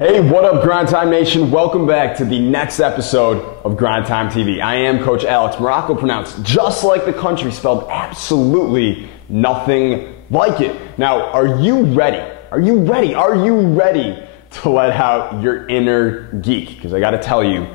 Hey, what up, Grind Time Nation? Welcome back to the next episode of Grind Time TV. I am Coach Alex Maroko, pronounced just like the country, spelled absolutely nothing like it. Now, are you ready? Are you ready? Are you ready to let out your inner geek? Because I got to tell you,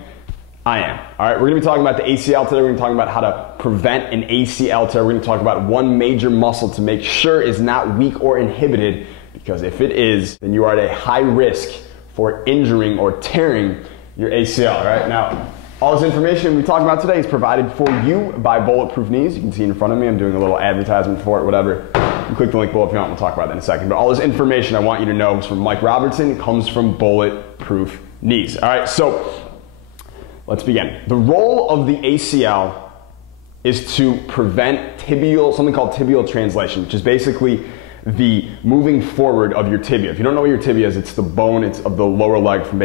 I am. All right, we're going to be talking about the ACL today. We're going to be talking about how to prevent an ACL tear. We're going to talk about one major muscle to make sure is not weak or inhibited, because if it is, then you are at a high risk for injuring or tearing your ACL. All right, now, all this information we talked about today is provided for you by Bulletproof Knees. You can see in front of me, I'm doing a little advertisement for it, whatever. You click the link below if you want, we'll talk about that in a second. But all this information I want you to know is from Mike Robertson. It comes from Bulletproof Knees. All right, so let's begin. The role of the ACL is to prevent something called tibial translation, which is basically the moving forward of your tibia. If you don't know what your tibia is, it's the bone of the lower leg from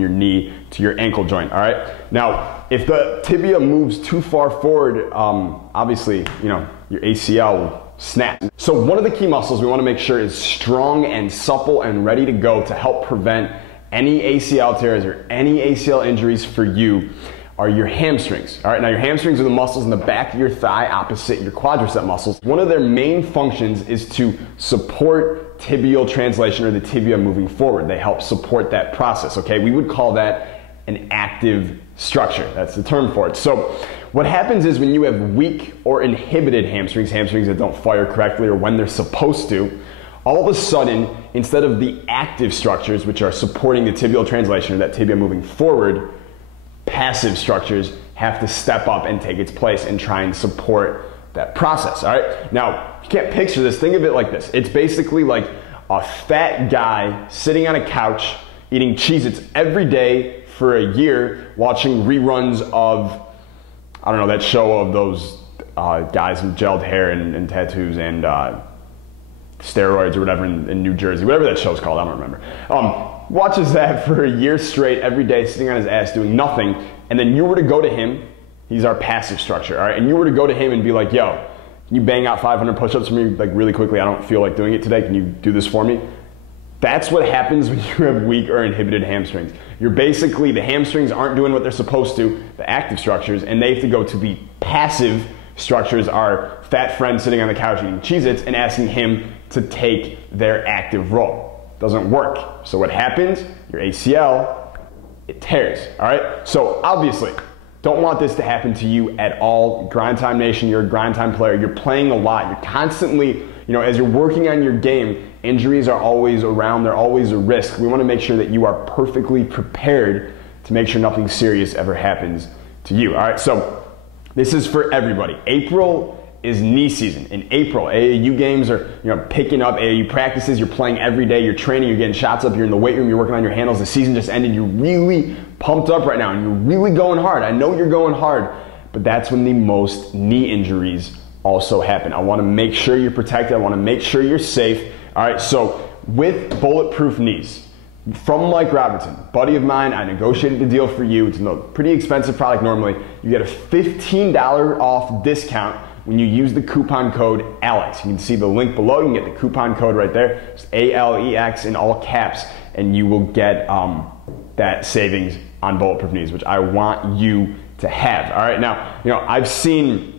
your knee to your ankle joint, all right? Now, if the tibia moves too far forward, obviously, your ACL will snap. So one of the key muscles we wanna make sure is strong and supple and ready to go to help prevent any ACL tears or any ACL injuries for you are your hamstrings. All right, now your hamstrings are the muscles in the back of your thigh opposite your quadricep muscles. One of their main functions is to support tibial translation, or the tibia moving forward. They help support that process, okay? We would call that an active structure. That's the term for it. So what happens is when you have weak or inhibited hamstrings that don't fire correctly or when they're supposed to, all of a sudden, instead of the active structures, which are supporting the tibial translation, or that tibia moving forward, passive structures have to step up and take its place and try and support that process, all right? Now, you can't picture this, think of it like this. It's basically like a fat guy sitting on a couch eating Cheez-Its every day for a year, watching reruns of, I don't know, that show of those guys with gelled hair and tattoos and steroids or whatever in New Jersey, whatever that show's called, I don't remember. Watches that for a year straight, every day, sitting on his ass doing nothing, and then you were to go to him, he's our passive structure, all right? And you were to go to him and be like, yo, can you bang out 500 push-ups for me, like really quickly? I don't feel like doing it today. Can you do this for me? That's what happens when you have weak or inhibited hamstrings. You're basically, the hamstrings aren't doing what they're supposed to, the active structures, and they have to go to the passive structures, our fat friend sitting on the couch eating Cheez-Its, and asking him to take their active role. Doesn't work. So what happens? Your ACL, it tears, all right? So obviously, don't want this to happen to you at all. Grind Time Nation, you're a Grind Time player. You're playing a lot. You're constantly, as you're working on your game, injuries are always around. They're always a risk. We want to make sure that you are perfectly prepared to make sure nothing serious ever happens to you, all right? So this is for everybody. April is knee season. In April, AAU games are picking up, AAU practices, you're playing every day, you're training, you're getting shots up, you're in the weight room, you're working on your handles, the season just ended, you're really pumped up right now, and you're really going hard. I know you're going hard, but that's when the most knee injuries also happen. I wanna make sure you're protected, I wanna make sure you're safe. All right, so with Bulletproof Knees, from Mike Robertson, buddy of mine, I negotiated the deal for you. It's a pretty expensive product normally. You get a $15 off discount when you use the coupon code ALEX. You can see the link below. You can get the coupon code right there. It's ALEX in all caps, and you will get that savings on Bulletproof Knees, which I want you to have. All right, now, I've seen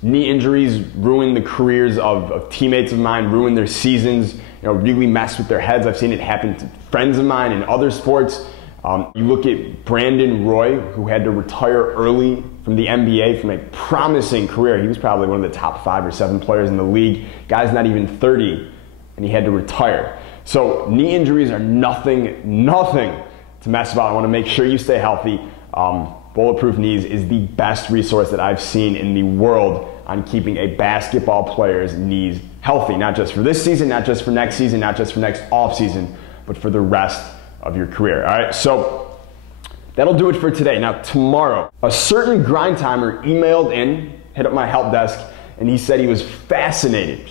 knee injuries ruin the careers of teammates of mine, ruin their seasons, really mess with their heads. I've seen it happen to friends of mine in other sports. You look at Brandon Roy, who had to retire early from the NBA from a promising career. He was probably one of the top 5 or 7 players in the league. Guy's not even 30, and he had to retire. So knee injuries are nothing to mess about. I want to make sure you stay healthy. Bulletproof Knees is the best resource that I've seen in the world on keeping a basketball player's knees healthy, not just for this season, not just for next season, not just for next off season, but for the rest of your career. All right, so that'll do it for today. Now tomorrow, a certain grind timer emailed in, hit up my help desk, and he said he was fascinated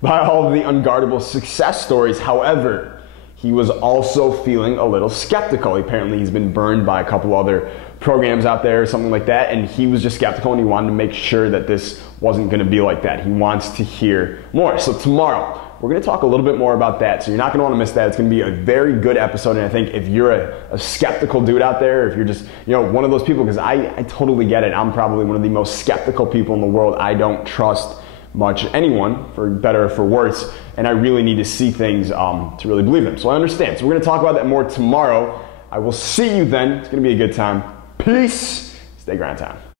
by all of the unguardable success stories. However, he was also feeling a little skeptical. Apparently he's been burned by a couple other programs out there or something like that, and he was just skeptical, and he wanted to make sure that this wasn't going to be like that. He wants to hear more. So tomorrow, we're going to talk a little bit more about that. So you're not going to want to miss that. It's going to be a very good episode. And I think if you're a skeptical dude out there, if you're just, one of those people, because I totally get it. I'm probably one of the most skeptical people in the world. I don't trust much anyone, for better or for worse, and I really need to see things to really believe them. So I understand. So we're going to talk about that more tomorrow. I will see you then. It's going to be a good time. Peace. Stay grind time.